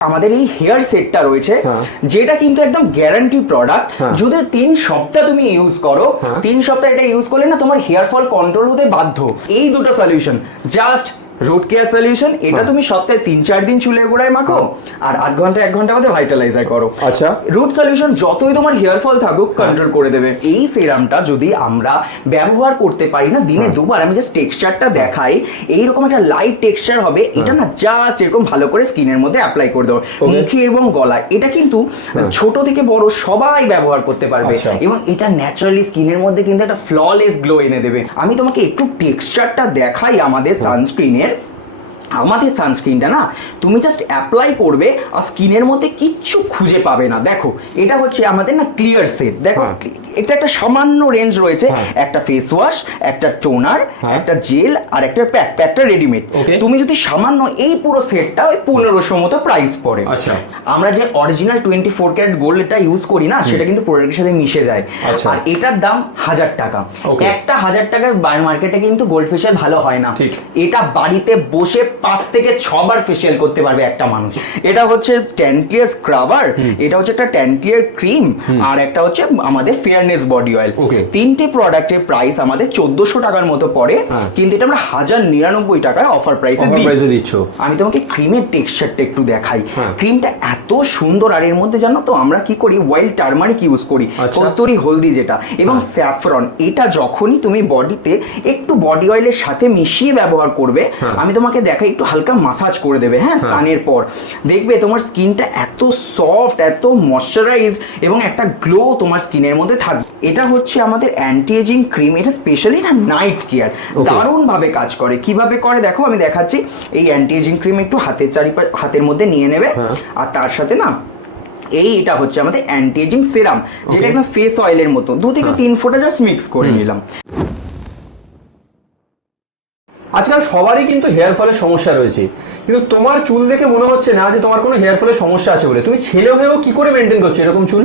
আমাদের এই হেয়ার সেটটা রয়েছে হ্যাঁ। যেটা কিন্তু একদম গ্যারান্টি প্রোডাক্ট। যদি তিন সপ্তাহ তুমি ইউজ করো হ্যাঁ। তিন সপ্তাহ এটা ইউজ করলে না তোমার হেয়ার ফল কন্ট্রোল হতে বাধ্য এই দুটো solution just root care solution এটা হ্যাঁ। তুমি সপ্তাহে তিন চার দিন চুলের গোড়ায় মাখো আর আধ ঘণ্টা এক ঘণ্টা মধ্যে ভাইটালাইজার করো। আচ্ছা। রুট সলিউশন যতই তোমার হেয়ার ফল থাকুক কন্ট্রোল করে দেবে। এই সিরামটা যদি আমরা ব্যবহার করতে পারি না দিনে দুবার আমি জাস্ট টেক্সচারটা দেখাই এইরকম একটা লাইট টেক্সচার হবে এটা না জাস্ট এরকম ভালো করে স্কিনের মধ্যে অ্যাপ্লাই করে দেবো। মুখে এবং গলায়। এটা কিন্তু ছোট থেকে বড় সবাই ব্যবহার করতে পারবে আচ্ছা। এবং এটা ন্যাচারালি স্কিনের মধ্যে কিন্তু একটা ফ্ললেস গ্লো এনে দেবে। আমি তোমাকে একটু টেক্সচারটা দেখাই আমাদের সানস্ক্রিনের আমাদের সানস্ক্রিনটা না তুমি জাস্ট অ্যাপ্লাই করবে আর স্কিনের মধ্যে কিচ্ছু খুঁজে পাবে না দেখো এটা হচ্ছে আমাদের না ক্লিয়ার সেট দেখো হ্যাঁ। এটা একটা সামান্য রেঞ্জ রয়েছে। হ্যাঁ। একটা ফেস ওয়াশ একটা টোনার হ্যাঁ। একটা জেল আর একটা প্যাক প্যাকটা রেডিমেড তুমি যদি সামান্য এই পুরো সেটটা ওই পনেরোশো মতো প্রাইস পড়ে। আচ্ছা। আমরা যে original twenty four carat gold এটা ইউজ করি না সেটা কিন্তু প্রোডাক্টের সাথে মিশে যায়। আচ্ছা। আর এটার দাম হাজার টাকা. একটা হাজার টাকায় মার্কেটে কিন্তু গোল্ড ফেশিয়াল ভালো হয় না। এটা বাড়িতে বসে পাঁচ থেকে ছবার ফেশিয়াল করতে পারবে একটা মানুষ। এটা হচ্ছে ট্যান্টিয়ার স্ক্রাবার এটা হচ্ছে একটা ট্যান্টিয়ার ক্রিম আর একটা হচ্ছে আমাদের ফেয়ারনেস বডি অয়েল. তিনটে প্রোডাক্টের প্রাইস আমাদের চোদ্দশো টাকার মতো পড়ে হ্যাঁ। কিন্তু এটা আমরা হাজার নিরানব্বই টাকায় অফার প্রাইসে প্রাইসে দিচ্ছ আমি তোমাকে ক্রিমের টেক্সচারটা একটু দেখাই হ্যাঁ। ক্রিমটা এত সুন্দর আর এর মধ্যে জানো তো আমরা কি করি ওয়াইল্ড টার্মারিক ইউজ করি আচ্ছা। কস্তুরি হলদি যেটা এবং হ্যাঁ। স্যাফরন এটা যখনই তুমি বডিতে একটু বডি অয়েলের সাথে মিশিয়ে ব্যবহার করবে হ্যাঁ। আমি তোমাকে দেখাই একটু হালকা মাসাজ করে দেবে হ্যাঁ স্নানের পর দেখবে তোমার স্কিনটা এত সফট এত ময়শ্চারাইজ এবং একটা গ্লো তোমার স্কিনের মধ্যে থাকবে এটা হচ্ছে আমাদের অ্যান্টি এজিং ক্রিম এটা স্পেশালি না নাইট কেয়ার Okay. দারুণ ভাবে কাজ করে। কীভাবে করে? দেখো আমি দেখাচ্ছি। এই অ্যান্টি এজিং ক্রিম একটু হাতের চারিপাশ হাতের মধ্যে নিয়ে নেবে। হ্যাঁ। আর তার সাথে না এই এটা হচ্ছে আমাদের অ্যান্টি এজিং সিরাম যেটা একদম ফেস অয়েলের মতো। দু থেকে হ্যাঁ। তিন ফোঁটা জাস্ট মিক্স করে নিলাম। আজকাল সবারই কিন্তু হেয়ার ফলের সমস্যা রয়েছে। কিন্তু তোমার চুল দেখে মনে হচ্ছে না যে তোমার কোনো হেয়ার ফলের সমস্যা আছে বলে। তুমি ছেলে হয়েও কি করে মেনটেন করছ এরকম চুল?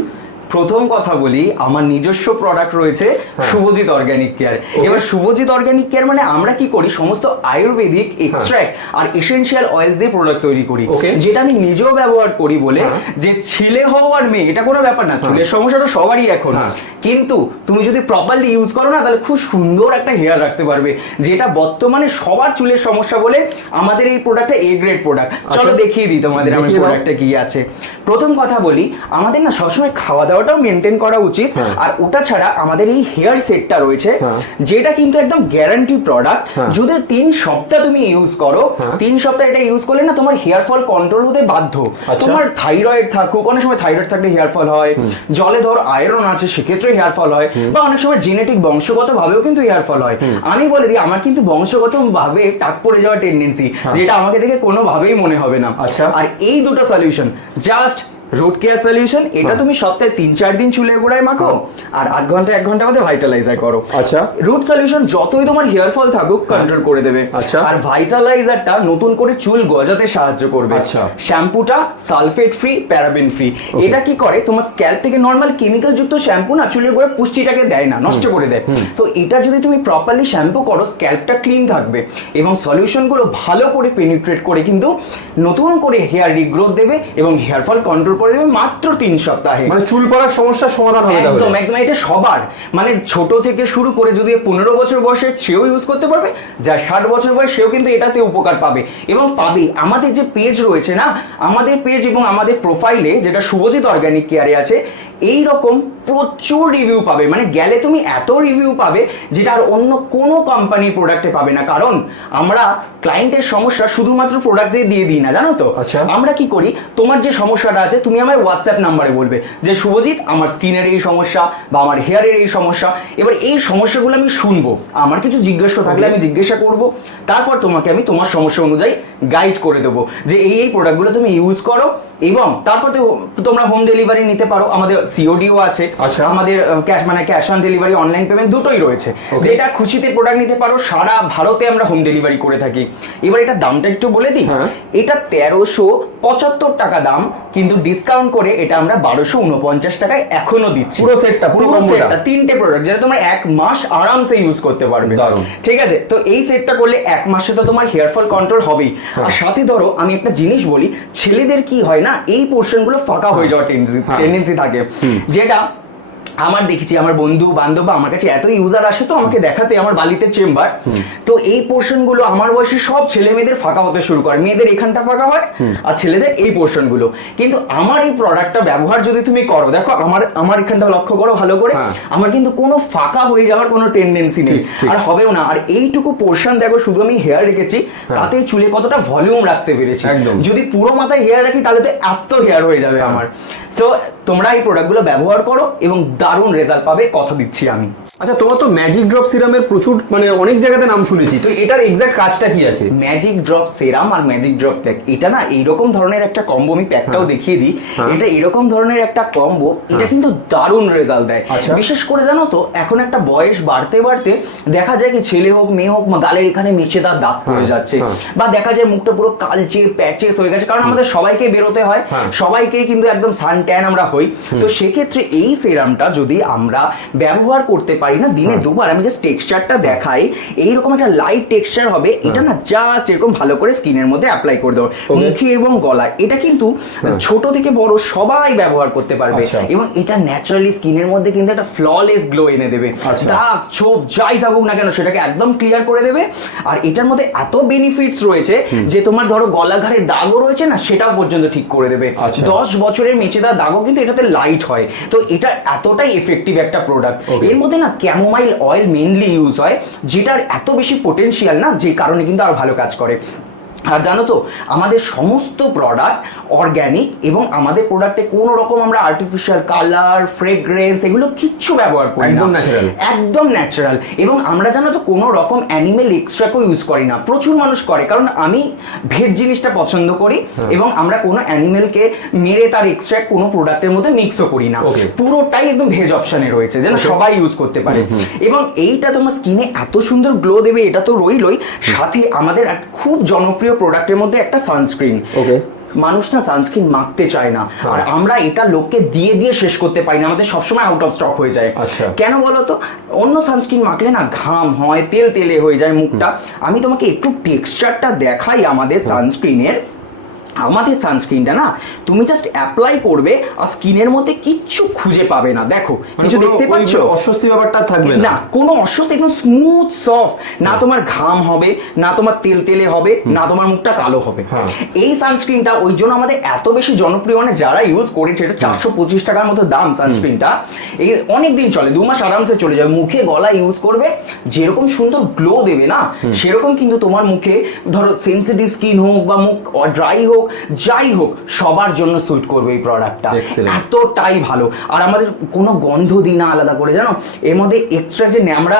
প্রথম কথা বলি আমার নিজস্ব প্রোডাক্ট রয়েছে শুভজিৎ অর্গানিক কেয়ার এবার শুভজিৎ অর্গানিক কেয়ার মানে আমরা কি করি? সমস্ত আয়ুর্বেদিক এক্সট্রাক্ট আর এসেনশিয়াল অয়েলস দিয়ে প্রোডাক্ট তৈরি করি। যেটা আমি নিজেও ব্যবহার করি বলে হ্যাঁ। যে ছেলে হও আর মেয়ে এটা কোনো ব্যাপার না। চুলের সমস্যা তো সবারই এখন। হ্যাঁ। কিন্তু তুমি যদি প্রপারলি ইউজ করো না তাহলে খুব সুন্দর একটা হেয়ার রাখতে পারবে যেটা বর্তমানে সবার চুলের সমস্যা বলে আমাদের এই প্রোডাক্টটা এ গ্রেড প্রোডাক্ট চলো আচ্ছা। দেখিয়ে দিই তোমাদের আমার প্রোডাক্টটা কি আছে। প্রথম কথা বলি আমাদের না সবসময় খাওয়া দাওয়াটাও মেনটেন করা উচিত হ্যাঁ। আর ওটা ছাড়া আমাদের এই হেয়ার সেটটা রয়েছে হ্যাঁ। যেটা কিন্তু একদম গ্যারান্টি প্রোডাক্ট। যদি তিন সপ্তাহ তুমি ইউজ করো হ্যাঁ। তিন সপ্তাহ এটা ইউজ করলে না তোমার হেয়ার ফল কন্ট্রোল হতে বাধ্য আচ্ছা। তোমার থাইরয়েড থাকুক অনেক সময় থাইরয়েড থাকলে হেয়ার ফল হয় জলে ধর আয়রন আছে সেক্ষেত্রে হেয়ার ফল হয় বা অনেক সময় জেনেটিক বংশগত ভাবেও কিন্তু হেয়ার ফল হয় আমি বলে দিই আমার কিন্তু বংশগত ভাবে টাক পড়ে যাওয়ার টেন্ডেন্সি যেটা আমাকে দেখে কোনোভাবেই মনে হবে না আচ্ছা। আর এই দুটো solution just root care solution এটা হ্যাঁ। তুমি সপ্তাহে তিন চার দিন চুলের গোড়ায় মাখো আর আধ ঘণ্টা এক ঘণ্টা মধ্যে ভাইটালাইজার করো। আচ্ছা। রুট সলিউশন যতই তোমার হেয়ার ফল থাকুক কন্ট্রোল করে দেবে। আচ্ছা। আর ভাইটালাইজারটা নতুন করে চুল গজাতে সাহায্য করবে। আচ্ছা। শ্যাম্পুটা সালফেট ফ্রি প্যারাবেন ফ্রি এটা কি করে? তোমার স্ক্যাল্প থেকে নর্মাল কেমিক্যাল যুক্ত শ্যাম্পু না চুলের গোড়ায় পুষ্টিটাকে দেয় না নষ্ট করে দেয়। তো এটা যদি তুমি প্রপারলি শ্যাম্পু করো স্ক্যাল্পটা ক্লিন থাকবে। এবং সলিউশনগুলো ভালো করে পেনিট্রেট করে কিন্তু নতুন করে হেয়ার রিগ্রোথ দেবে এবং হেয়ার ফল কন্ট্রোল করে যাবে মাত্র তিন সপ্তাহে। মানে চুল পড়ার সমস্যার সমাধান হবে একদম একদম এটা সবার। মানে ছোট থেকে শুরু করে যদি পনেরো বছর বয়সে সেও ইউজ করতে পারবে যা ষাট বছর বয়স সেও কিন্তু এটাতে উপকার পাবে। এবং পাবে। আমাদের যে পেজ রয়েছে না আমাদের পেজ এবং আমাদের প্রোফাইলে যেটা শুভজিৎ অর্গানিক কেয়ারে আছে এই রকম প্রচুর রিভিউ পাবে। মানে গেলে তুমি এত রিভিউ পাবে যেটা আর অন্য কোনো কোম্পানির প্রোডাক্টে পাবে না। কারণ আমরা ক্লায়েন্টের সমস্যা শুধুমাত্র প্রোডাক্ট দিয়ে দিয়ে দিই না জানো তো? আচ্ছা। আমরা কি করি? তোমার যে সমস্যাটা আছে তুমি আমার হোয়াটসঅ্যাপ নাম্বারে বলবে যে শুভজিৎ আমার স্কিনের এই সমস্যা বা আমার হেয়ারের এই সমস্যা। এবার এই সমস্যাগুলো আমি শুনব। আমার কিছু জিজ্ঞাসা থাকলে আমি জিজ্ঞাসা করব। তারপর তোমাকে আমি তোমার সমস্যা অনুযায়ী গাইড করে দেবো যে এই এই প্রোডাক্টগুলো তুমি ইউজ করো এবং তারপর তোমরা হোম ডেলিভারি নিতে পারো। আমাদের সিওডিও আছে। আচ্ছা। আমাদের ক্যাশ মানে cash on delivery online payment দুটোই রয়েছে। যেটা খুশিতে প্রোডাক্ট নিতে পারো সারা ভারতে আমরা হোম ডেলিভারি করে থাকি। এবার এটা দামটা একটু বলে দিই। হ্যাঁ। এটা তেরোশো পঁচাত্তর টাকা দাম কিন্তু ডিসকাউন্ট করে এটা আমরা বারোশো উনপঞ্চাশ টাকায় এখনও দিচ্ছি পুরো সেটটা, পুরো। সেটটা, তিনটে প্রোডাক্ট যেটা তোমরা এক মাস আরামসে ইউজ করতে পারবে। ঠিক আছে তো এই সেটটা করলে এক মাসে তো তোমার হেয়ার ফল কন্ট্রোল হবেই হ্যাঁ। আর সাথে ধরো আমি একটা জিনিস বলি ছেলেদের কি হয় না এই পোর্শনগুলো ফাঁকা হয়ে যাওয়ার টেন্ডেন্সি হ্যাঁ। টেন্ডেন্সি থাকে যেটা আমার দেখেছি আমার বন্ধু বান্ধব বা আমার কাছে এত ইউজার আসে তো আমাকে দেখাতে আমার বালিতে চেম্বার তো এই পোর্শনগুলো আমার বয়সে সব ছেলে মেয়েদের ফাঁকা হতে শুরু করে। মেয়েদের এখানটা ফাঁকা হয় আর ছেলেদের এই পোর্শনগুলো। কিন্তু আমার এই প্রোডাক্টটা ব্যবহার যদি তুমি করো দেখো আমার আমার এখানটা লক্ষ্য করো ভালো করে হ্যাঁ। আমার কিন্তু কোনো ফাঁকা হয়ে যাওয়ার কোনো টেন্ডেন্সি নেই। আর হবেও না। আর এইটুকু পোর্শন দেখো শুধু আমি হেয়ার রেখেছি তাতে চুলে কতটা ভলিউম রাখতে পেরেছি। হ্যাঁ। যদি পুরো মাথায় হেয়ার রাখি তাহলে তো এত হেয়ার হয়ে যাবে হ্যাঁ। আমার। সো তোমরা এই প্রোডাক্টগুলো ব্যবহার করো এবং দারুণ রেজাল্ট পাবে কথা দিচ্ছি আমি। আচ্ছা তোমার তো ম্যাজিক ড্রপ সিরামের প্রচুর মানে অনেক জায়গাতে নাম শুনেছি। তো এটার এক্সাক্ট কাজটা কি আছে? ম্যাজিক ড্রপ সেরাম আর ম্যাজিক ড্রপ প্যাক এটা না এইরকম ধরনের একটা কম্বো আমি প্যাকটাও দেখিয়ে দিই। হ্যাঁ। এটা এরকম ধরনের একটা কম্বো এটা কিন্তু দারুণ রেজাল্ট দেয়। আচ্ছা। বিশেষ করে জানো তো এখন একটা বয়স বাড়তে বাড়তে দেখা যায় কি ছেলে হোক মেয়ে হোক গালের এখানে মেচেদার দাগ পড়ে হ্যাঁ, যাচ্ছে। হ্যাঁ। বা দেখা যায় মুখটা পুরো কালচে প্যাচেস হয়ে গেছে। কারণ আমাদের সবাইকে বেরোতে হয় হ্যাঁ। সবাইকে কিন্তু একদম সান ট্যান আমরা হই। তো সেক্ষেত্রে এই সেরামটা যদি আমরা ব্যবহার করতে পারি না দিনে দুবার আমি জাস্ট টেক্সচারটা দেখাই এইরকম একটা লাইট টেক্সচার হবে এটা না জাস্ট এরকম ভালো করে স্কিনের মধ্যে অ্যাপ্লাই করে দেবো. মুখে এবং গলায়। এটা কিন্তু ছোট থেকে বড় সবাই ব্যবহার করতে পারবে আচ্ছা। এবং এটা ন্যাচারালি স্কিনের মধ্যে কিন্তু একটা ফ্ললেস গ্লো এনে দেবে। আচ্ছা। দাগ ছোপ যাই থাকুক না কেন সেটাকে একদম ক্লিয়ার করে দেবে। আর এটার মধ্যে এত বেনিফিটস রয়েছে যে তোমার ধরো গলা ঘাড়ে দাগও রয়েছে না সেটাও পর্যন্ত ঠিক করে দেবে। আচ্ছা। দশ বছরের মেচেদার দাগও কিন্তু এটাতে লাইট হয়। তো এটা এতটাই এফেক্টিভ একটা প্রোডাক্ট. এর মধ্যে না ক্যামোমাইল অয়েল মেনলি ইউজ হয় যেটার এত বেশি পোটেন্সিয়াল না যে কারণে কিন্তু আরও ভালো কাজ করে আর জানো তো আমাদের সমস্ত প্রোডাক্ট অর্গ্যানিক এবং আমাদের প্রোডাক্টে কোনো রকম আমরা আর্টিফিশিয়াল কালার ফ্রেগ্রেন্স এগুলো কিচ্ছু ব্যবহার করি একদম natural। একদম ন্যাচারাল এবং আমরা জানো তো কোনো রকম অ্যানিমেল এক্সট্রাকেও ইউজ করি না। প্রচুর মানুষ করে কারণ আমি ভেজ জিনিসটা পছন্দ করি হ্যাঁ। এবং আমরা কোনো অ্যানিমেলকে মেরে তার এক্সট্রাক্ট কোনো প্রোডাক্টের মধ্যে মিক্সও করি না। পুরোটাই একদম ভেজ অপশনে রয়েছে যেন সবাই ইউজ করতে পারে। এবং এইটা তোমার স্কিনে এত সুন্দর গ্লো দেবে এটা তো রইলই। সাথে আমাদের খুব জনপ্রিয় প্রোডাক্টের মধ্যে একটা সানস্ক্রিন। ওকে মানুষ না সানস্ক্রিন মাখতে চায় না। হ্যাঁ। আর আমরা এটা লোককে দিয়ে দিয়ে শেষ করতে পারি না আমাদের সবসময় আউট অফ স্টক হয়ে যায়। আচ্ছা। কেন বলো তো অন্য সানস্ক্রিন মাখলে না ঘাম হয় তেল তেলে হয়ে যায় মুখটা। আমি তোমাকে একটু টেক্সচারটা দেখাই আমাদের সানস্ক্রিনের। আমাদের সানস্ক্রিনটা না তুমি জাস্ট অ্যাপ্লাই করবে আর স্কিনের মধ্যে কিচ্ছু খুঁজে পাবে না। দেখো মানে কিছু দেখতে পাচ্ছ? অস্বস্তি ব্যাপারটা থাকবে না। কোনো অস্বস্তি একদম স্মুথ সফট না তোমার ঘাম হবে না তোমার তেল তেলে হবে না তোমার মুখটা কালো হবে। হ্যাঁ। এই সানস্ক্রিনটা ওই জন্য আমাদের এত বেশি জনপ্রিয় মানে যারা ইউজ করেছে এটা চারশো পঁচিশ টাকার মতো দাম সানস্ক্রিনটা এই অনেক দিন চলে দু মাস আরামসে চলে যাবে মুখে গলা ইউজ করবে যেরকম সুন্দর গ্লো দেবে না সেরকম কিন্তু তোমার মুখে ধরো সেন্সিটিভ স্কিন হোক বা মুখ ড্রাই হোক যাই হোক সবার জন্য সুইট করবে এই প্রোডাক্টটা এতটাই ভালো। আর আমাদের কোনো গন্ধ দিই না আলাদা করে জানো? এর মধ্যে এক্সট্রা যে আমরা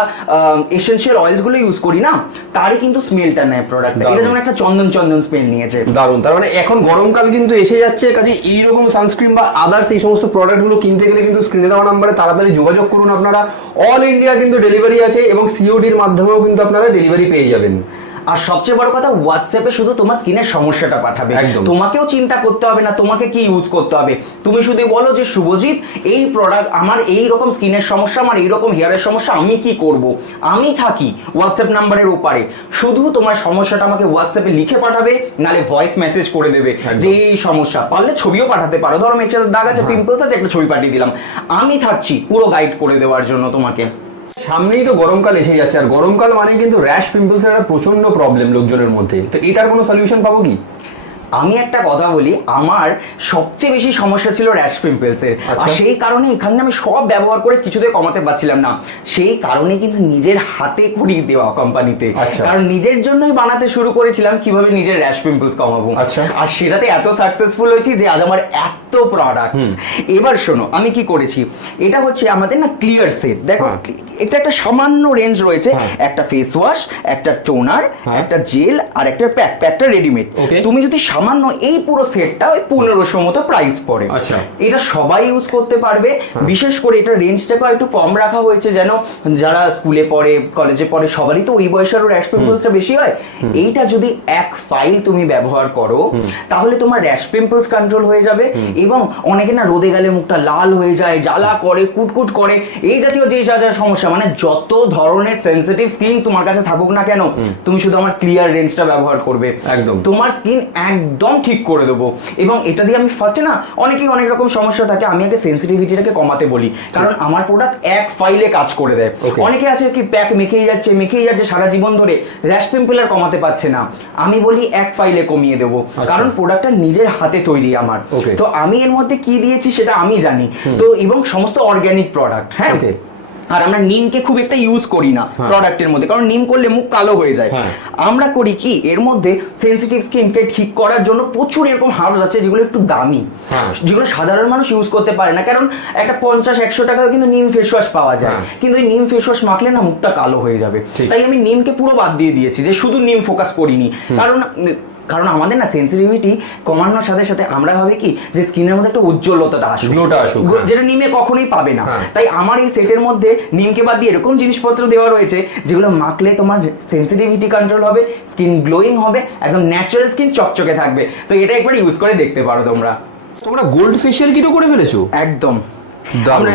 এসেনশিয়াল অয়েলসগুলো ইউজ করি না তারই কিন্তু স্মেলটা নেয় প্রোডাক্টটা এটা যেমন একটা চন্দন চন্দন স্মেল নিয়েছে। দারুণ। তার মানে এখন গরমকাল কিন্তু এসে যাচ্ছে কাজে এইরকম সানস্ক্রিন বা আদার্স এই সমস্ত প্রোডাক্টগুলো কিনতে গেলে কিন্তু স্ক্রিনে দেওয়া নাম্বারে তাড়াতাড়ি যোগাযোগ করুন আপনারা। অল ইন্ডিয়া কিন্তু ডেলিভারি আছে এবং সিওডির মাধ্যমেও কিন্তু আপনারা ডেলিভারি পেয়ে যাবেন। আর সবচেয়ে বড় কথা হোয়াটসঅ্যাপে শুধু তোমার স্কিনের সমস্যাটা পাঠাবে। তোমাকেও চিন্তা করতে হবে না তোমাকে কি ইউজ করতে হবে। তুমি শুধু বলো যে শুভজিৎ এই প্রোডাক্ট আমার এই রকম স্কিনের সমস্যা আমার এই রকম হেয়ারের সমস্যা আমি কি করব? আমি থাকি হোয়াটসঅ্যাপ নাম্বারের ওপারে। শুধু তোমার সমস্যাটা আমাকে হোয়াটসঅ্যাপে লিখে পাঠাবে নালে ভয়েস মেসেজ করে দেবে যে এই সমস্যা। পারলে ছবিও পাঠাতে পারো। ধরো মেচের দাগ আছে হ্যাঁ। পিম্পলস আছে একটা ছবি পাঠিয়ে দিলাম। আমি থাকছি পুরো গাইড করে দেওয়ার জন্য তোমাকে। সামনেই তো গরমকাল এসে যাচ্ছে। আর গরমকাল মানে কিন্তু র্যাশ পিম্পলসের একটা প্রচণ্ড প্রবলেম লোকজনের মধ্যে। তো এটার কোনো সলিউশন পাবো কি? আমি একটা কথা বলি আমার সবচেয়ে বেশি সমস্যা ছিল র্যাশ পিম্পলসের আচ্ছা। আর সেই কারণে এখানে আমি সব ব্যবহার করে কিছুতে কমাতে পারছিলাম না সেই কারণে কিন্তু নিজের হাতে করিয়ে দেওয়া কোম্পানিতে আচ্ছা। কারণ নিজের জন্যই বানাতে শুরু করেছিলাম কীভাবে নিজের র্যাশ পিম্পলস কমাবো আচ্ছা। আর সেটাতে এত সাকসেসফুল হয়েছি যে আজ আমার এত প্রোডাক্টস এবার শোনো আমি কি করেছি এটা হচ্ছে আমাদের না ক্লিয়ার সেট দেখো হ্যাঁ। এটা একটা সামান্য রেঞ্জ রয়েছে হ্যাঁ। একটা ফেস ওয়াশ একটা টোনার হ্যাঁ। একটা জেল আর একটা প্যাক প্যাকটা রেডিমেড তুমি যদি সামান্য সামান্য এই পুরো সেটটা ওই পনেরোশো মতো প্রাইস পড়ে। আচ্ছা। এটা সবাই ইউজ করতে পারবে। বিশেষ করে এটা রেঞ্জটাকে একটু কম রাখা হয়েছে যেন যারা স্কুলে পড়ে কলেজে পড়ে সবারই তো ওই বয়সের র্যাশ পিম্পলসটা বেশি হয়। এইটা যদি এক ফাইল তুমি ব্যবহার করো তাহলে তোমার র্যাশ পিম্পলস কন্ট্রোল হয়ে যাবে এবং অনেকে না রোদে গেলে মুখটা লাল হয়ে যায় জ্বালা করে কুটকুট করে। এই জাতীয় যে যা যা সমস্যা মানে যত ধরনের সেনসিটিভ স্কিন তোমার কাছে থাকুক না কেন তুমি শুধু আমার ক্লিয়ার রেঞ্জটা ব্যবহার করবে। একদম। তোমার স্কিন একদম ঠিক করে দেবো। এবং এটা দিয়ে আমি ফার্স্টে না অনেকেই অনেক রকম সমস্যা থাকে আমি আগে সেন্সিটিভিটিটাকে কমাতে বলি। কারণ আমার প্রোডাক্ট এক ফাইলে কাজ করে দেয়। অনেকে আছে কি প্যাক মেখেই যাচ্ছে মেখেই যাচ্ছে সারা জীবন ধরে র্যাশ পিম্পল আর কমাতে পারছে না। আমি বলি এক ফাইলে কমিয়ে দেবো। আচ্ছা। কারণ প্রোডাক্টটা নিজের হাতে তৈরি আমার। তো আমি এর মধ্যে কি দিয়েছি সেটা আমি জানি। তো এবং সমস্ত অর্গ্যানিক প্রোডাক্ট হ্যাঁ. আর আমরা নিমকে খুব একটা ইউজ করি না হ্যাঁ। প্রোডাক্টের মধ্যে কারণ নিম করলে মুখ কালো হয়ে যায় হ্যাঁ। আমরা করি কি এর মধ্যে সেনসিটিভ স্কিনকে ঠিক করার জন্য প্রচুর এরকম হার্বস আছে যেগুলো একটু দামি হ্যাঁ। যেগুলো সাধারণ মানুষ ইউজ করতে পারে না কারণ একটা পঞ্চাশ একশো টাকাও কিন্তু নিম ফেস ওয়াশ পাওয়া যায় হ্যাঁ। কিন্তু এই নিম ফেস ওয়াশ মাখলে না মুখটা কালো হয়ে যাবে তাই আমি নিমকে পুরো বাদ দিয়ে দিয়েছি যে শুধু নিম ফোকাস করিনি কারণ কারণ আমাদের না সেন্সিটিভিটি কমানোর সাথে সাথে আমরা ভাবি কি যে স্কিনের মধ্যে একটা উজ্জ্বলতাটা আসুক Glow-টা আসুক, হ্যাঁ। যেটা নিমে কখনোই পাবে না হ্যাঁ। তাই আমার এই সেটের মধ্যে নিমকে বাদ দিয়ে এরকম জিনিসপত্র দেওয়া রয়েছে যেগুলো মাখলে তোমার সেন্সিটিভিটি কন্ট্রোল হবে স্কিন গ্লোয়িং হবে একদম ন্যাচারাল স্কিন চকচকে থাকবে তো এটা একবার ইউজ করে দেখতে পারো তোমরা তোমরা গোল্ড ফেশিয়াল কিটও করে ফেলেছো একদম দারুণ।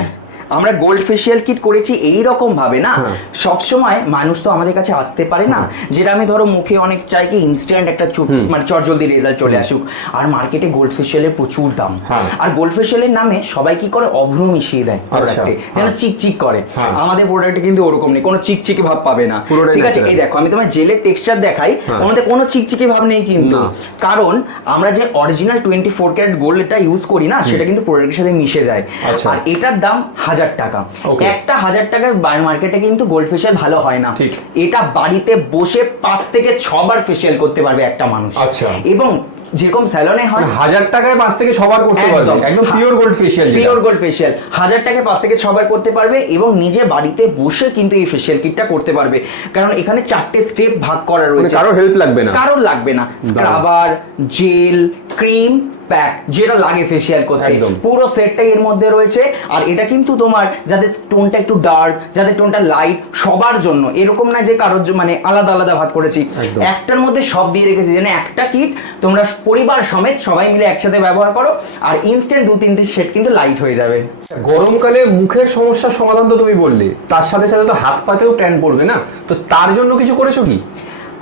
আমরা গোল্ড ফেসিয়াল কিট করেছি এই রকম ভাবে না? হ্যাঁ। সব সময় মানুষ তো আমাদের কাছে আসতে পারে না? যেটা আমি ধরো মুখে অনেক চাই কি ইনস্ট্যান্ট একটা চুপ মানে চটজলদি রেজাল্ট চলে আসুক। আর মার্কেটে গোল্ড ফেশিয়ালের প্রচুর দাম। হ্যাঁ। আর গোল্ড ফেশিয়ালের নামে সবাই কি করে? অভ্র মিশিয়ে দেয় আচ্ছা, প্রোডাক্টে যেন হ্যাঁ। চিকচিক করে। হ্যাঁ। আমাদের প্রোডাক্টে কিন্তু ওরকম নেই। কোনো চিকচিকি ভাব পাবে না। ঠিক আছে? এই দেখো আমি তোমার জেলের টেক্সচার দেখাই। হ্যাঁ। আমাদের কোনো চিকচিকি ভাব নেই কিন্তু। কারণ আমরা যে original twenty four carat gold এটা ইউজ করি না? সেটা কিন্তু প্রোডাক্টের সাথে মিশে যায়। আচ্ছা। আর এটার দাম হাজার টাকা। একটা হাজার টাকায় মার্কেটে কিন্তু গোল্ড ফেশিয়াল ভালো হয় না। এটা বাড়িতে বসে পাঁচ থেকে ছবার ফেশিয়াল করতে পারবে একটা মানুষ। আচ্ছা। এবং যেরকম স্যালনে হয় মানে হাজার টাকায় পাঁচ থেকে ছবার করতে পারবে। একদম। Pure gold facial pure gold facial হাজার টাকায় পাঁচ থেকে ছবার করতে পারবে এবং নিজে বাড়িতে বসে কিন্তু এই ফেশিয়াল কিটটা করতে পারবে। কারণ এখানে চারটে স্টেপ ভাগ করা রয়েছে। মানে কারোর হেল্প লাগবে না। কারোর লাগবে না। স্ক্রাবার জেল ক্রিম প্যাক যেটা লাগে ফেসিয়াল করতে। পুরো সেটটাই এর মধ্যে রয়েছে। আর এটা কিন্তু তোমার যাদের টোনটা একটু ডার্ক যাদের টোনটা লাইট সবার জন্য। এরকম না যে কারোর মানে আলাদা আলাদা ভাগ করেছি। একটার মধ্যে সব দিয়ে রেখেছি। যেন একটা কিট তোমরা পরিবার সমেত সবাই মিলে একসাথে ব্যবহার করো। আর ইনস্ট্যান্ট দু তিনটে সেট কিন্তু লাইট হয়ে যাবে। গরমকালে মুখের সমস্যার সমাধান তো তুমি বললে। তার সাথে সাথে তো হাত পাতেও ট্যান পড়বে না। তো তার জন্য কিছু করেছ কি?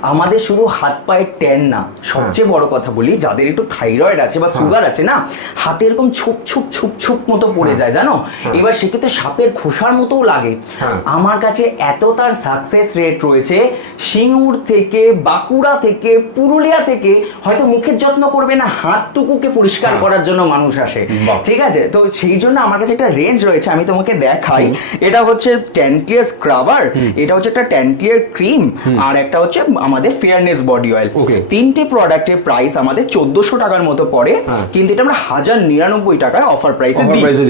আমাদের শুধু হাত পায়ের ট্যান না সবচেয়ে বড় কথা বলি যাদের একটু থাইরয়েড আছে বা সুগার আছে না হাতে এরকম ছুপ ছুপ ছুপ ছুপ মতো পড়ে যায় জানো? এবার সেক্ষেত্রে সাপের খোসার মতোও লাগে। হ্যাঁ। আমার কাছে এত তার সাকসেস রেট রয়েছে সিঙ্গুর থেকে বাঁকুড়া থেকে পুরুলিয়া থেকে হয়তো মুখের যত্ন করবে না হাতটুকুকে পরিষ্কার হ্যাঁ। করার জন্য মানুষ আসে। ঠিক আছে? তো সেই জন্য আমার কাছে একটা রেঞ্জ রয়েছে আমি তোমাকে দেখাই। এটা হচ্ছে ট্যান্টিয়ার স্ক্রাবার এটা হচ্ছে একটা ট্যান্টিয়ার ক্রিম আর একটা হচ্ছে আমাদের ফেয়ারনেস বডি অয়েল. তিনটে প্রোডাক্টের প্রাইস আমাদের চোদ্দশো টাকার মতো পড়ে হ্যাঁ। কিন্তু এটা আমরা হাজার নিরানব্বই টাকায় অফার প্রাইসে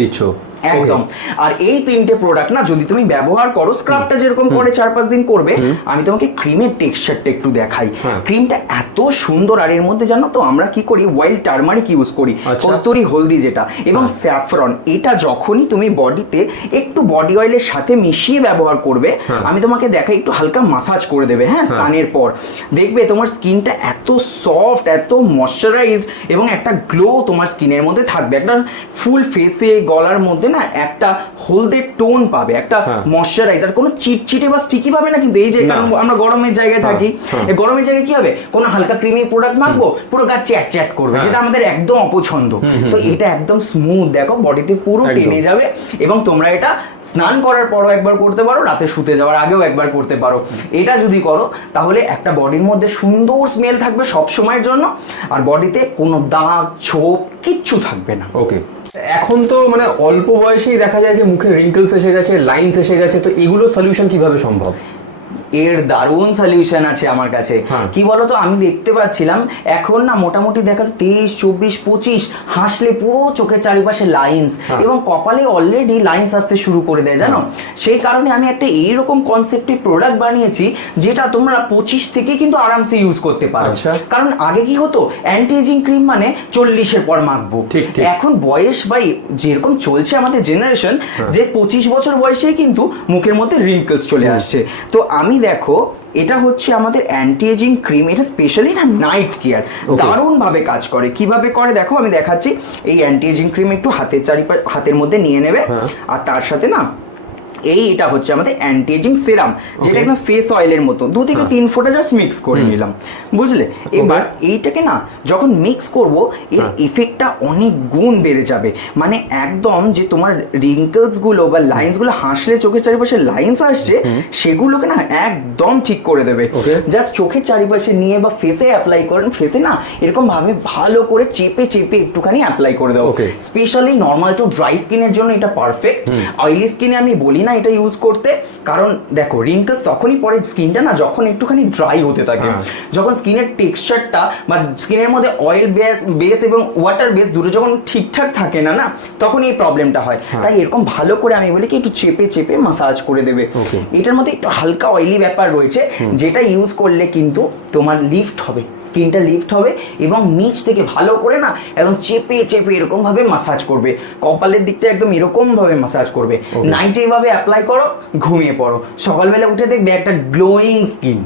দিচ্ছ একদম। আর এই তিনটে প্রোডাক্ট না যদি তুমি ব্যবহার করো স্ক্রাবটা যেরকম করে চার পাঁচ দিন করবে আমি তোমাকে ক্রিমের টেক্সচারটা একটু দেখাই। হ্যাঁ। ক্রিমটা এত সুন্দর আর এর মধ্যে জানো তো আমরা কি করি ওয়াইল্ড টার্মারিক ইউজ করি আচ্ছা। কস্তুরি হলদি যেটা এবং স্যাফরন এটা যখনই তুমি বডিতে একটু বডি অয়েলের সাথে মিশিয়ে ব্যবহার করবে হ্যাঁ। আমি তোমাকে দেখাই একটু হালকা মাসাজ করে দেবে হ্যাঁ স্নানের পর। দেখবে তোমার স্কিনটা এত সফট এত ময়শ্চারাইজ এবং একটা গ্লো তোমার স্কিনের মধ্যে থাকবে। একটা ফুল ফেসে গলার মধ্যে না একটা হলদে টোন পাবে একটা হ্যাঁ। ময়শ্চারাইজার কোনো চিটচিটে বা স্টিকি পাবে না কিন্তু এই যে কারণ আমরা গরমের জায়গায় হ্যাঁ, থাকি হ্যাঁ। এই গরমের জায়গায় কি হবে? কোনো হালকা ক্রিমি প্রোডাক্ট মাখবো পুরো গা চ্যাট চ্যাট করবে হ্যাঁ। যেটা আমাদের একদম অপছন্দ। তো এটা একদম স্মুথ দেখো বডিতে পুরো টেনে যাবে এবং তোমরা এটা স্নান করার পরও একবার করতে পারো রাতে শুতে যাওয়ার আগেও একবার করতে পারো। এটা যদি করো তাহলে একটা বডির মধ্যে সুন্দর স্মেল থাকবে সব সময়ের জন্য আর বডিতে কোনো দাগ ছোপ কিচ্ছু থাকবে না। ওকে এখন তো মানে অল্প বয়সেই দেখা যায় যে মুখে রিঙ্কলস এসে গেছে লাইনস এসে গেছে, তো এগুলো সলিউশন কীভাবে সম্ভব? এর দারুণ সলিউশন আছে আমার কাছে হ্যাঁ। কি বলতো আমি দেখতে পাচ্ছিলাম এখন না মোটামুটি দেখা যাচ্ছে তেইশ চব্বিশ পঁচিশ হাসলে পুরো চোখের চারিপাশে লাইন্স হ্যাঁ। এবং কপালে অলরেডি লাইন্স আসতে শুরু করে দেয় জানো সেই কারণে আমি একটা এইরকম কনসেপ্টের প্রোডাক্ট বানিয়েছি যেটা তোমরা পঁচিশ থেকে কিন্তু আরামসে ইউজ করতে পারো আচ্ছা। কারণ আগে কি হতো অ্যান্টি এজিং ক্রিম মানে চল্লিশের পর মাখবো। এখন বয়স বাই যেরকম চলছে আমাদের জেনারেশন হ্যাঁ। যে পঁচিশ বছর বয়সেই কিন্তু মুখের মধ্যে রিঙ্কলস চলে আসছে তো আমি দেখো এটা হচ্ছে আমাদের অ্যান্টি এজিং ক্রিম এটা স্পেশালি না নাইট কেয়ার দারুণ ভাবে কাজ করে। কীভাবে করে দেখো আমি দেখাচ্ছি। এই অ্যান্টি এজিং ক্রিম একটু হাতের চারিপাশ হাতের মধ্যে নিয়ে নেবে। হ্যাঁ। আর তার সাথে না এই এটা হচ্ছে আমাদের অ্যান্টি এজিং সিরাম যেটা. একদম ফেস অয়েলের মতো দু থেকে হ্যাঁ। তিন ফোঁটা জাস্ট মিক্স করে নিলাম। বুঝলে? এবার এইটাকে না যখন মিক্স করব এর হ্যাঁ। ইফেক্টটা অনেক গুণ বেড়ে যাবে। মানে একদম যে তোমার রিঙ্কলসগুলো বা লাইন্সগুলো হাসলে চোখের চারিপাশে লাইন্স আসছে সেগুলোকে না একদম ঠিক করে দেবে। জাস্ট চোখের চারিপাশে নিয়ে বা ফেসে অ্যাপ্লাই করেন। ফেসে না এরকম ভাবে ভালো করে চেপে চেপে একটুখানি অ্যাপ্লাই করে দাও। Okay. Specially normal to dry স্কিনের জন্য এটা পারফেক্ট অয়েলি স্কিনে আমি বলি না এটা ইউজ করতে। কারণ দেখো রিঙ্কলস তখনই পরে স্কিনটা না যখন একটুখানি ড্রাই হতে থাকে। হ্যাঁ। যখন স্কিনের টেক্সচারটা বা স্কিনের মধ্যে অয়েল বেস বেস এবং ওয়াটার বেস দুটো যখন ঠিকঠাক থাকে না না তখন এই প্রবলেমটা হয়। হ্যাঁ। তাই এরকম ভালো করে আমি বলি কি একটু চেপে চেপে মাসাজ করে দেবে। এটার মধ্যে একটু হালকা অয়েলি ব্যাপার রয়েছে। যেটা ইউজ করলে কিন্তু তোমার লিফট হবে। স্কিনটা লিফট হবে এবং নিচ থেকে ভালো করে না একদম চেপে চেপে এরকম ভাবে মাসাজ করবে। কপালের দিকটা একদম এরকম ভাবে মাসাজ করবে নাইটে এইভাবে অ্যাপ্লাই করো ঘুমিয়ে পড়ো। সকালবেলা উঠে দেখবে একটা গ্লোয়িং স্কিন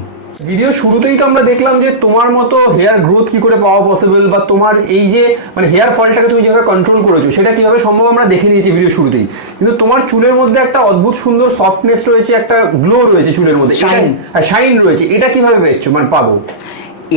ভিডিও শুরুতেই তো আমরা দেখলাম যে তোমার মতো হেয়ার গ্রোথ কি করে পাওয়া পসিবল বা তোমার এই যে মানে হেয়ার ফলটাকে তুমি যেভাবে কন্ট্রোল করেছ সেটা কীভাবে সম্ভব আমরা দেখে নিয়েছি ভিডিও শুরুতেই। কিন্তু তোমার চুলের মধ্যে একটা অদ্ভুত সুন্দর সফটনেস রয়েছে একটা গ্লো রয়েছে চুলের মধ্যে। Shine. শাইন রয়েছে। এটা কীভাবে পেয়েছ? মানে পাবো।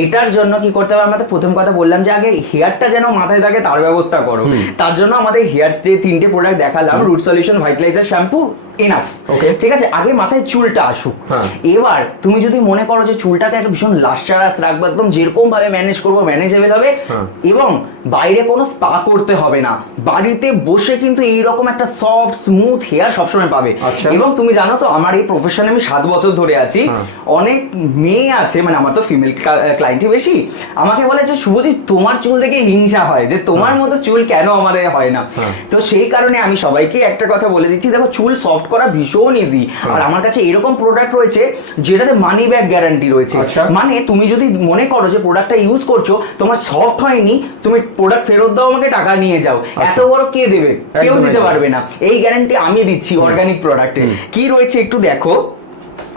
এটার জন্য কি করতে হবে? আমাদের প্রথম কথা বললাম যে আগে হেয়ারটা যেন মাথায় থাকে তার ব্যবস্থা করো। তার জন্য আমাদের হেয়ার যে তিনটে প্রোডাক্ট দেখালাম। Root solution vitaliser shampoo enough Okay. ঠিক আছে আগে মাথায় চুলটা আসুক হ্যাঁ। এবার তুমি যদি মনে করো যে চুলটাকে একটা ভীষণ লাস্টারাস রাখব একদম যেরকম ভাবে ম্যানেজ করব ম্যানেজেবল হবে হ্যাঁ। এবং বাইরে কোনো স্পা করতে হবে না বাড়িতে বসে কিন্তু এইরকম একটা সফট স্মুথ হেয়ার সবসময় পাবে আচ্ছা। এবং তুমি জানো তো আমার এই প্রফেশনে আমি সাত বছর ধরে আছি হ্যাঁ। অনেক মেয়ে আছে মানে আমার তো ফিমেল ক্লায়েন্টই বেশি আমাকে বলে যে শুভজিৎ তোমার চুল দেখে হিংসা হয় যে তোমার মতো চুল কেন আমার হয় না। তো সেই কারণে আমি সবাইকে একটা কথা বলে দিচ্ছি দেখো চুল সফট করা ভীষণ ইজি আর আমার কাছে এরকম প্রোডাক্ট রয়েছে যেটাতে মানি ব্যাক গ্যারান্টি রয়েছে। আচ্ছা। মানে তুমি যদি মনে করো যে প্রোডাক্টটা ইউজ করছ তোমার সফট হয়নি তুমি প্রোডাক্ট ফেরত দাও আমাকে টাকা নিয়ে যাও। এত বড় কে দেবে? কেউ দিতে পারবে না। এই গ্যারান্টি আমি দিচ্ছি অর্গানিক প্রোডাক্টে কি রয়েছে একটু দেখো।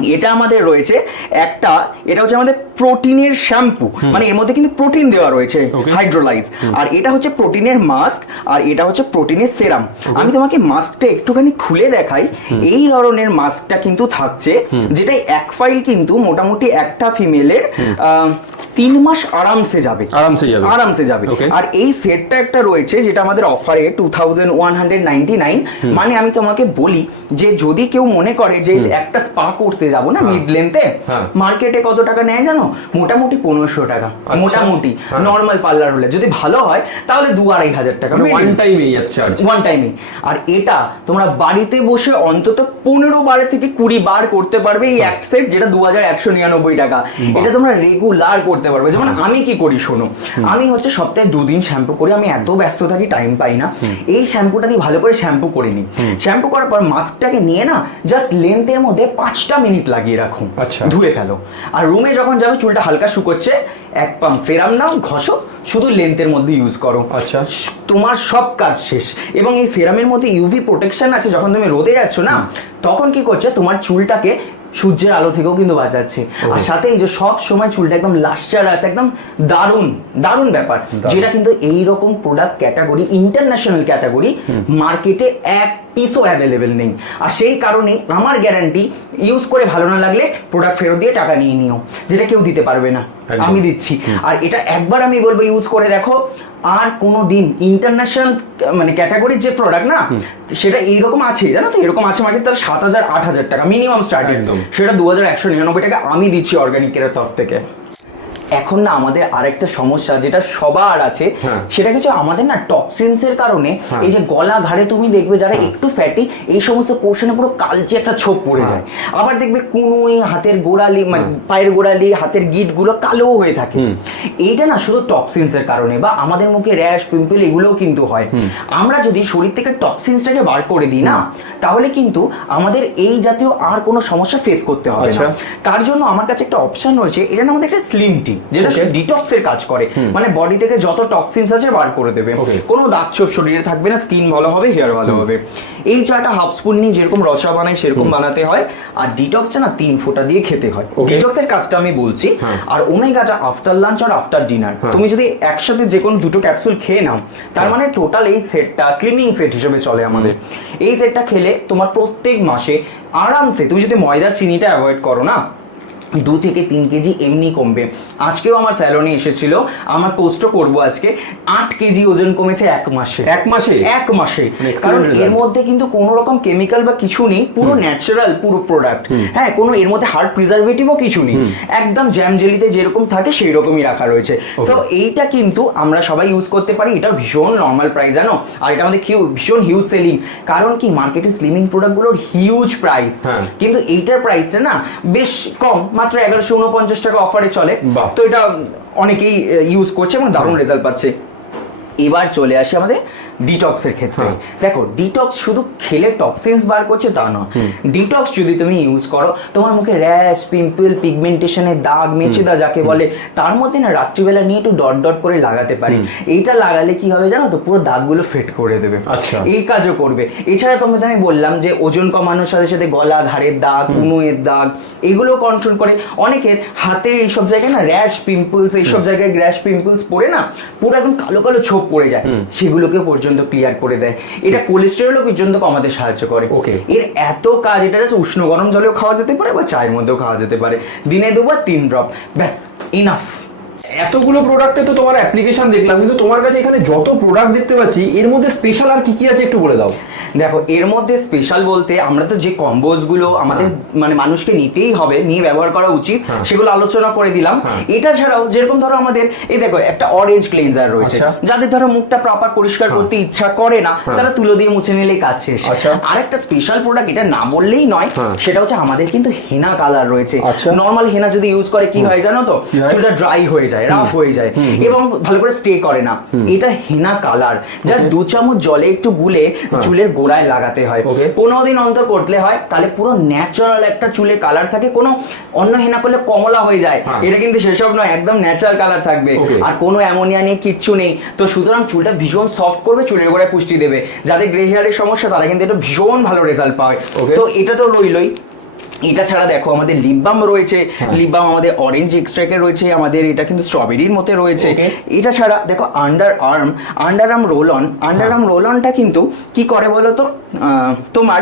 এটা আমাদের রয়েছে একটা এটা হচ্ছে আমাদের প্রোটিনের শ্যাম্পু। মানে এর মধ্যে কিন্তু প্রোটিন দেওয়া রয়েছে হাইড্রোলাইজ আর এটা হচ্ছে প্রোটিনের মাস্ক আর এটা হচ্ছে প্রোটিনের সেরাম। আমি তোমাকে মাস্কটা একটুখানি খুলে দেখাই। এই ধরনের মাস্কটা কিন্তু থাকছে যেটা এক ফাইল কিন্তু মোটামুটি একটা ফিমেলের তিন মাস আরামসে যাবে। আরামসে যাবে। আরামসে যাবে। আর এই সেটটা একটা রয়েছে যেটা আমাদের অফারে two thousand one hundred ninety nine মানে আমি তোমাকে বলি যে যদি কেউ মনে করে যে একটা স্পা করতে যাব না মিড লেন্থে। মার্কেটে কত টাকা নেয় জানো? মোটামুটি পনেরোশো টাকা। আচ্ছা। মোটামুটি হ্যাঁ। নর্মাল পার্লার হলে। যদি ভালো হয় তাহলে দু আড়াই হাজার টাকা। ওয়ান টাইমে চার্জ ওয়ান টাইমে আর এটা তোমরা বাড়িতে বসে অন্তত পনেরো বার থেকে কুড়ি বার করতে পারবে এই এক সেট যেটা দু হাজার একশো নিরানব্বই টাকা। এটা তোমরা রেগুলার করতে পারবে। যেমন আমি কি করি শোনো? আমি হচ্ছে সপ্তাহে দুদিন শ্যাম্পু করি। আমি এত ব্যস্ত থাকি টাইম পাই না। এই শ্যাম্পুটা দিয়ে ভালো করে শ্যাম্পু করে নিই। শ্যাম্পু করার পর মাস্কটাকে নিয়ে না জাস্ট লেন্থের মধ্যে পাঁচটা মিনিট লাগিয়ে রাখো। আচ্ছা। ধুয়ে ফেলো। আর রুমে যখন যাবে চুলটা হালকা শুকোচ্ছে এক পাম্প সেরাম নাও ঘষো শুধু লেন্থের মধ্যে ইউজ করো। আচ্ছা। তোমার সব কাজ শেষ। এবং এই সেরামের মধ্যে ইউভি প্রোটেকশন আছে যখন তুমি রোদে যাচ্ছ না তখন কি করছে তোমার চুলটাকে সূর্যের আলো থেকেও কিন্তু বাঁচাচ্ছে। আর সাথে এই যে সব সময় চুলটা একদম লাস্টারাস একদম দারুণ দারুণ ব্যাপার। যেটা কিন্তু এই রকম প্রোডাক্ট ক্যাটাগরি ইন্টারন্যাশনাল ক্যাটাগরি মার্কেটে এক পিসও অ্যাভেলেবেল নেই। আর সেই কারণেই আমার গ্যারান্টি ইউজ করে ভালো না লাগলে প্রোডাক্ট ফেরত দিয়ে টাকা নিয়ে নিও যেটা কেউ দিতে পারবে না। আমি দিচ্ছি। আর এটা একবার আমি বলব ইউজ করে দেখো আর কোনো দিন ইন্টারন্যাশনাল মানে ক্যাটাগরির যে প্রোডাক্ট না সেটা এইরকম আছে জানো তো? এরকম আছে মার্কেট তার সাত হাজার আট হাজার টাকা মিনিমাম স্টার্টিং সেটা দু হাজার একশো নিরানব্বই টাকা আমি দিচ্ছি অর্গানিকের তরফ থেকে। এখন না আমাদের আরেকটা সমস্যা যেটা সবার আছে হ্যাঁ। সেটা কিছু আমাদের না টক্সিনসের কারণে হ্যাঁ। এই যে গলা ঘাড়ে তুমি দেখবে যারা একটু ফ্যাটি এই সমস্ত পোর্শনে পুরো কালচে একটা ছোপ পড়ে হ্যাঁ। যায়। আবার দেখবে কুনুই হাতের গোড়ালি মানে পায়ের গোড়ালি হাতের গিটগুলো কালো হয়ে থাকে। এইটা না শুধু টক্সিনসের কারণে বা আমাদের মুখে র্যাশ পিম্পল এগুলোও কিন্তু হয়। আমরা যদি শরীর থেকে টক্সিনসটাকে বার করে দিই না তাহলে কিন্তু আমাদের এই জাতীয় আর কোনো সমস্যা ফেস করতে হবে আচ্ছা। না তার জন্য আমার কাছে একটা অপশন রয়েছে এটা না আমাদের একটা স্লিম টি যেটা. ডিটক্সের কাজ করে। মানে বডি থেকে যত টক্সিনস আছে বার করে দেবে। কোনো দাগ ছোপ শরীরে থাকবে না স্কিন ভালো হবে হেয়ার ভালো হবে। এই চাটা হাফ স্পুন নিয়ে যেরকম রসা বানায় সেরকম বানাতে হয়। আর ডিটক্সটা না তিন ফোঁটা দিয়ে খেতে হয়। ডিটক্সের কাজটা আমি বলছি। হ্যাঁ। আর ওমেগাটা আফটার লাঞ্চ আর আফটার ডিনার তুমি যদি একসাথে যে কোনো দুটো ক্যাপসুল খেয়ে নাও তার মানে টোটাল এই সেটটা স্লিমিং সেট হিসেবে চলে আমাদের। এই সেটটা খেলে তোমার প্রত্যেক মাসে আরামসে তুমি যদি ময়দার চিনিটা অ্যাভয়েড করো না দু থেকে তিন কেজি এমনি কমবে। আজকেও আমার স্যালনে এসেছিল। আমার পোস্টও করব আজকে। আট কেজি ওজন কমেছে এক মাসে। এক মাসে? এক মাসে। কারণ এর মধ্যে কিন্তু কোনো রকম কেমিক্যাল বা কিছু নেই পুরো ন্যাচারাল পুরো প্রোডাক্ট হ্যাঁ কোনো এর মধ্যে হার্ড প্রিজারভেটিভও কিছু নেই। একদম জ্যাম জেলিতে যেরকম থাকে সেই রকমই রাখা রয়েছে। সো এইটা কিন্তু আমরা সবাই ইউজ করতে পারি। এটা ভীষণ নর্মাল প্রাইস জানো? আর এটা আমাদের ভীষণ হিউজ সেলিং কারণ কি? মার্কেটে স্লিমিং প্রোডাক্টগুলোর হিউজ প্রাইস। কিন্তু এইটার প্রাইসটা না বেশ কম। মাত্র এগারোশো উনপঞ্চাশ টাকা অফারে চলে। তো এটা অনেকেই ইউজ করছে এবং দারুণ রেজাল্ট পাচ্ছে। এবার চলে আসি আমাদের ডিটক্সের ক্ষেত্রে। হ্যাঁ। দেখো ডিটক্স শুধু খেলে টক্সিনস বার করছে তা নয়। ডিটক্স যদি তুমি ইউজ করো তোমার মুখে র্যাশ পিম্পল পিগমেন্টেশনের দাগ মেচেদা যাকে বলে তার মধ্যে না রাত্রিবেলা নিয়ে একটু ডট ডট করে লাগাতে পারি। এইটা লাগালে কি হবে জানো তো পুরো দাগগুলো ফেট করে দেবে। আচ্ছা। এই কাজও করবে। এছাড়া তোমাদের আমি বললাম যে ওজন কমানোর সাথে সাথে গলা ঘাড়ের দাগ কুনুয়ের দাগ এগুলো কন্ট্রোল করে। অনেকের হাতে এইসব জায়গায় না র্যাশ পিম্পলস এইসব জায়গায় র্যাশ পিম্পলস পড়ে না পুরো একদম কালো কালো ছোপ পড়ে যায়। সেগুলোকে পর্যন্ত ক্লিয়ার করে দেয়। এটা কোলেস্টেরলও পর্যন্ত কমাতে সাহায্য করে। ওকে এর এত কাজ এটা জাস্ট উষ্ণ গরম জলেও খাওয়া যেতে পারে বা চায়ের মধ্যেও খাওয়া যেতে পারে। দিনে দুবার তিন ড্রপ ব্যাস ইনাফ এতগুলো প্রোডাক্টে তো তোমার অ্যাপ্লিকেশন দেখলাম কিন্তু তোমার কাছে এখানে যত প্রোডাক্ট দেখতে পাচ্ছি এর মধ্যে স্পেশাল আর কি কি আছে একটু বলে দাও। দেখো এর মধ্যে স্পেশাল বলতে আমরা তো যে কম্বোজগুলো আমাদের মানে মানুষকে নিতেই হবে নিয়ে ব্যবহার করা উচিত হ্যাঁ। সেগুলো আলোচনা করে দিলাম। হ্যাঁ। এটা ছাড়াও যেরকম ধরো আমাদের এই দেখো একটা অরেঞ্জ ক্লিনজার রয়েছে আচ্ছা। যাদের ধরো মুখটা প্রপার পরিষ্কার করতে ইচ্ছা করে না হ্যাঁ। তারা তুলো দিয়ে মুছে নিলেই কাজ শেষ। আচ্ছা। আরেকটা স্পেশাল প্রোডাক্ট এটা না বললেই নয় হ্যাঁ। সেটা হচ্ছে আমাদের কিন্তু হেনা কালার রয়েছে। আচ্ছা। নর্মাল হেনা যদি ইউজ করে কি হয় জানো তো? চুলটা ড্রাই হয়ে যায় রাফ হয়ে যায় এবং ভালো করে স্টে করে না। এটা হেনা কালার জাস্ট দু চামচ জলে একটু গুলে চুলের গোড়ায় লাগাতে হয়। পনেরো দিন অন্তর করলে হয় তাহলে পুরো ন্যাচারাল একটা চুলের কালার থাকে কোনো অন্য হেনা করলে কমলা হয়ে যায়। হ্যাঁ। এটা কিন্তু সেসব নয় একদম ন্যাচারাল কালার থাকবে। আর কোনো অ্যামোনিয়া নেই কিচ্ছু নেই। তো সুতরাং চুলটা ভীষণ সফট করবে চুলের গোড়ায় পুষ্টি দেবে। যাদের গ্রে হেয়ারের সমস্যা তারা কিন্তু এটা ভীষণ ভালো রেজাল্ট পায় তো এটা তো রইলই। এটা ছাড়া দেখো আমাদের লিপ বাম রয়েছে লিপ বাম আমাদের অরেঞ্জ এক্সট্রাক্টের রয়েছে আমাদের এটা কিন্তু স্ট্রবেরির মধ্যে রয়েছে। এটা ছাড়া দেখো underarm underarm roll on underarm roll অনটা কিন্তু কি করে বলো তো? তোমার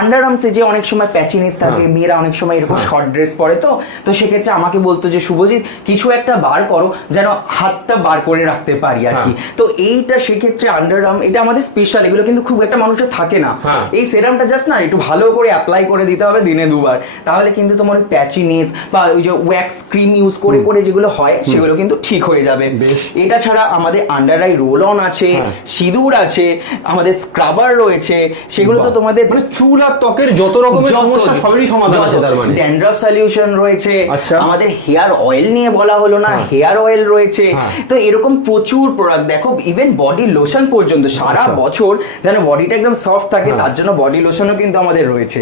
আন্ডার আর্মসে যে অনেক সময় প্যাচিনিস থাকে মেয়েরা অনেক সময় এরকম শর্ট ড্রেস পরে তো তো সেক্ষেত্রে আমাকে বলতো যে শুভজিৎ কিছু একটা বার করো যেন হাতটা বার করে রাখতে পারি আর কি। তো এইটা সেক্ষেত্রে আন্ডার আর্ম এটা আমাদের স্পেশাল এগুলো কিন্তু খুব একটা মানুষের থাকে না। হ্যাঁ। এই সেরামটা জাস্ট না একটু ভালো করে অ্যাপ্লাই করে দিতে হবে দিনে দুবার। তাহলে কিন্তু তোমার প্যাচিনেস বা ওই যে ওয়্যাক্স ক্রিম ইউজ করে করে যেগুলো হয় সেগুলো কিন্তু ঠিক হয়ে যাবে। এটা ছাড়া আমাদের আন্ডার আই রোল অন আছে হ্যাঁ। সিঁদুর আছে আমাদের স্ক্রাবার রয়েছে সেগুলো তো তোমাদের মানে চুল আর ত্বকের যত রকমের সমস্যা সবেরই সমাধান আছে তার মানে ড্যান্ড্রফ সলিউশন রয়েছে আচ্ছা। আমাদের হেয়ার অয়েল নিয়ে বলা হলো না হেয়ার অয়েল রয়েছে হ্যাঁ। তো এরকম প্রচুর প্রোডাক্ট দেখো ইভেন বডি লোশন পর্যন্ত সারা আচ্ছা। বছর যেন বডিটা একদম সফট থাকে হ্যাঁ। তার জন্য বডি লোশনও কিন্তু আমাদের রয়েছে।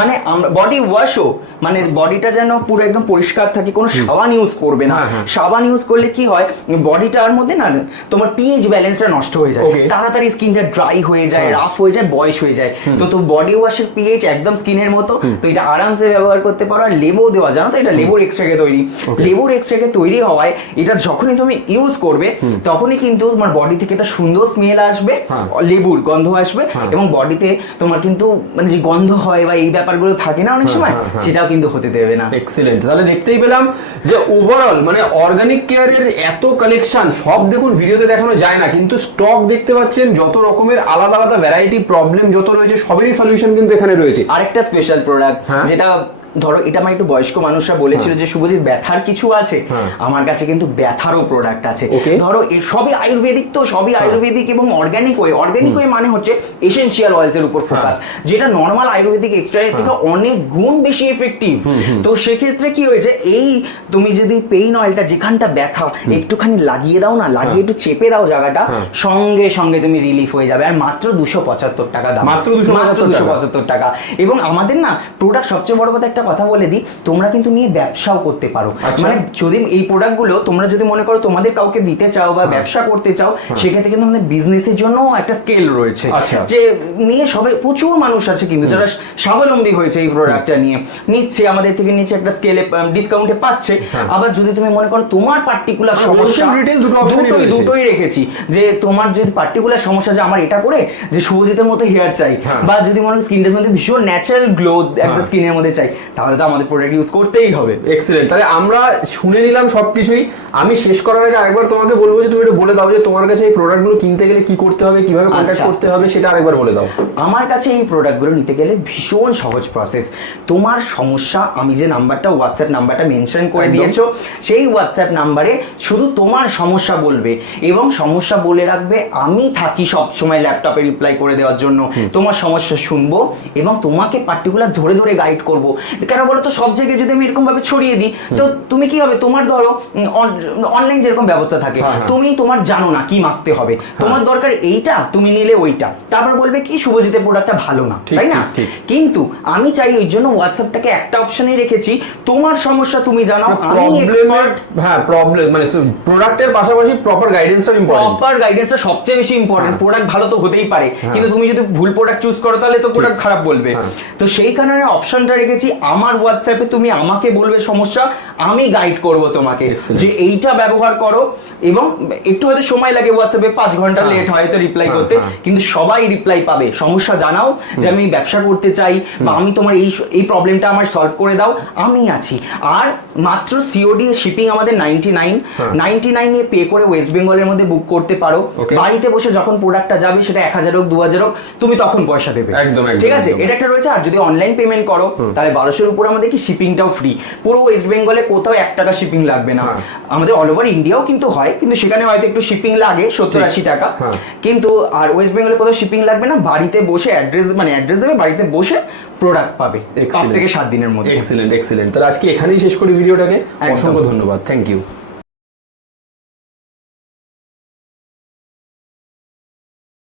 মানে আমরা বডি ওয়াশও মানে বডিটা যেন পুরো একদম পরিষ্কার থাকে কোনো সাবান ইউজ করবে না। হ্যাঁ, হ্যাঁ। সাবান ইউজ করলে কি হয় বডিটার মধ্যে না তোমার পিএইচ ব্যালেন্সটা নষ্ট হয়ে যায়। তাড়াতাড়ি স্কিনটা ড্রাই হয়ে যায় হ্যাঁ। রাফ হয়ে যায় বয়স হয়ে যায়। তো তো বডি ওয়াশের পিএইচ একদম স্কিনের মতো। তো এটা আরামসে ব্যবহার করতে পারো আর লেবু দেওয়া জানো তো এটা লেবুর এক্সট্রাকে তৈরি। লেবুর এক্সট্রাকে তৈরি হওয়ায় এটা যখনই তুমি ইউজ করবে তখনই কিন্তু তোমার বডি থেকে একটা সুন্দর স্মেল আসবে হ্যাঁ। লেবুর গন্ধ আসবে হ্যাঁ। এবং বডিতে তোমার কিন্তু মানে যে গন্ধ হয় বা এই ব্যাপারগুলো থাকে না অনেক সময় হ্যাঁ, হ্যাঁ। সেটাও কিন্তু হতে দেবে না এক্সিলেন্ট তাহলে দেখতেই পেলাম যে ওভারঅল মানে অর্গানিক কেয়ারের এত কালেকশন সব দেখুন ভিডিওতে দেখানো যায় না কিন্তু স্টক দেখতে পাচ্ছেন যত রকমের আলাদা আলাদা ভ্যারাইটি প্রবলেম যত রয়েছে সবেরই সলিউশন কিন্তু এখানে রয়েছে আরেকটা স্পেশাল প্রোডাক্ট হ্যাঁ। যেটা ধরো এটা আমার একটু বয়স্ক মানুষরা বলেছিল যে শুভজিৎ ব্যথার কিছু আছে? হ্যাঁ। আমার কাছে কিন্তু ব্যথারও প্রোডাক্ট আছে। ধরো সবই আয়ুর্বেদিক তো সবই আয়ুর্বেদিক এবং অর্গানিক ওয়ে অর্গানিক ওয়ে মানে হচ্ছে এসেনশিয়াল অয়েলস এর উপর ফোকাস যেটা নর্মাল আয়ুর্বেদিক এক্সট্রা থেকে অনেক গুণ বেশি এফেক্টিভ তো সেক্ষেত্রে কি হয়েছে এই তুমি যদি পেইন অয়েলটা যেখানটা ব্যথা একটুখানি লাগিয়ে দাও না লাগিয়ে একটু চেপে দাও জায়গাটা সঙ্গে সঙ্গে তুমি রিলিফ হয়ে যাবে। আর মাত্র দুশো পঁচাত্তর টাকা দাম। মাত্র দুশো পঁচাত্তর টাকা। এবং আমাদের না প্রোডাক্ট সবচেয়ে বড় কথা একটা কথা বলে দিই তোমরা কিন্তু নিয়ে ব্যবসাও করতে পারো। আচ্ছা। মানে যদি এই প্রোডাক্টগুলো তোমরা যদি মনে করো তোমাদের কাউকে দিতে চাও বা ব্যবসা করতে চাও সেক্ষেত্রে কিন্তু আমাদের বিজনেসের জন্য একটা স্কেল রয়েছে। আচ্ছা। যে নিয়ে সবাই প্রচুর মানুষ আছে কিন্তু যারা স্বাবলম্বী হয়েছে এই প্রোডাক্টটা নিয়ে। নিচ্ছে আমাদের থেকে নিচে একটা স্কেলে ডিসকাউন্টে পাচ্ছে। আবার যদি তুমি মনে করো তোমার পার্টিকুলার সমস্যা দুটোই- দুটোই রেখেছি। যে তোমার যদি পার্টিকুলার সমস্যা যে আমার এটা করে যে শুভজিতের মতো হেয়ার চাই হ্যাঁ। বা যদি মনে স্কিনটার মধ্যে ভীষণ ন্যাচারাল গ্লো একটা স্কিনের মধ্যে চাই তাহলে তো আমাদের প্রোডাক্ট ইউজ করতেই হবে। এক্সেলেন্ট তাহলে আমরা শুনে নিলাম সবকিছুই। আমি শেষ করার আগে আরেকবার তোমাকে বলব যে তুমি একটু বলে দাও যে তোমার কাছে এই প্রোডাক্টগুলো কিনতে গেলে কি করতে হবে কীভাবে কন্ট্যাক্ট আচ্ছা। করতে হবে সেটা আরেকবার বলে দাও। আমার কাছে এই প্রোডাক্টগুলো নিতে গেলে ভীষণ সহজ প্রসেস তোমার সমস্যা আমি যে নাম্বারটা হোয়াটসঅ্যাপ নাম্বারটা মেনশন করে দিয়েছ সেই হোয়াটসঅ্যাপ নাম্বারে শুধু তোমার সমস্যা বলবে এবং সমস্যা বলে রাখবে আমি থাকি সব সময় ল্যাপটপে রিপ্লাই করে দেওয়ার জন্য। তোমার সমস্যা শুনব এবং তোমাকে পার্টিকুলার ধরে ধরে গাইড করব। কেন বলো তো সব জায়গায় যদি আমি এরকম ভাবে ছড়িয়ে দিই তো তুমি কি হবে? তোমার ধরো অনলাইন যেরকম ব্যবস্থা থাকে হ্যাঁ, হ্যাঁ। তুমি তোমার জানো না কি মাখতে হবে। তোমার দরকার এইটা তুমি নিলে ওইটা। তারপর বলবে কি শুভজিতের প্রোডাক্টটা ভালো না তাই না। কিন্তু আমি চাই ওই জন্য হোয়াটসঅ্যাপটাকে একটা অপশনে রেখেছি তোমার সমস্যা তুমি জানাও আমি প্রবলেমের হ্যাঁ প্রবলেম মানে প্রোডাক্টের পাশাপাশি প্রপার গাইডেন্সটাও ইম্পর্টেন্ট প্রপার গাইডেন্সটা সবচেয়ে বেশি ইম্পর্টেন্ট হ্যাঁ। প্রোডাক্ট ভালো তো হতেই পারে কিন্তু তুমি যদি ভুল প্রোডাক্ট চুজ করো তাহলে তো প্রোডাক্ট খারাপ বলবে। হ্যাঁ। তো সেই কারণে অপশনটা রেখেছি আমার হোয়াটসঅ্যাপে তুমি আমাকে বলবে সমস্যা আমি গাইড করব তোমাকে যে এইটা ব্যবহার করো এবং একটু হয়তো সময় লাগে হোয়াটসঅ্যাপে পাঁচ ঘণ্টা হ্যাঁ। লেট হয়তো রিপ্লাই হ্যাঁ, করতে হ্যাঁ। কিন্তু সবাই রিপ্লাই পাবে। সমস্যা জানাও যে আমি ব্যবসা করতে চাই বা আমি তোমার এই এই প্রবলেমটা আমার সলভ করে দাও আমি আছি। আর মাত্র সিওডি শিপিং আমাদের নাইনটি নাইন হ্যাঁ। নাইনটি নাইনে পে করে ওয়েস্ট বেঙ্গলের মধ্যে বুক করতে পারো। বাড়িতে বসে যখন প্রোডাক্টটা যাবে সেটা এক হাজার হোক দু হাজার হোক তুমি তখন পয়সা দেবে। একদম, ঠিক আছে? এটা একটা রয়েছে আর যদি অনলাইন পেমেন্ট করো তাহলে বারোশোর উপর আমাদের কি শিপিংটাও ফ্রি পুরো ওয়েস্ট বেঙ্গলে কোথাও এক টাকা শিপিং লাগবে না। হ্যাঁ। আমাদের অল ওভার ইন্ডিয়াও কিন্তু হয় কিন্তু সেখানে হয়তো একটু শিপিং লাগে সত্তর আশি টাকা। হ্যাঁ। কিন্তু আর ওয়েস্ট বেঙ্গলে কোথাও শিপিং লাগবে না বাড়িতে বসে অ্যাড্রেস মানে অ্যাড্রেস দেবে বাড়িতে বসে প্রোডাক্ট পাবে। পাঁচ থেকে সাত দিনের মধ্যে। এক্সিলেন্ট এক্সিলেন্ট তাহলে আজকে এখানেই শেষ করি ভিডিওটাকে। অসংখ্য ধন্যবাদ। Thank you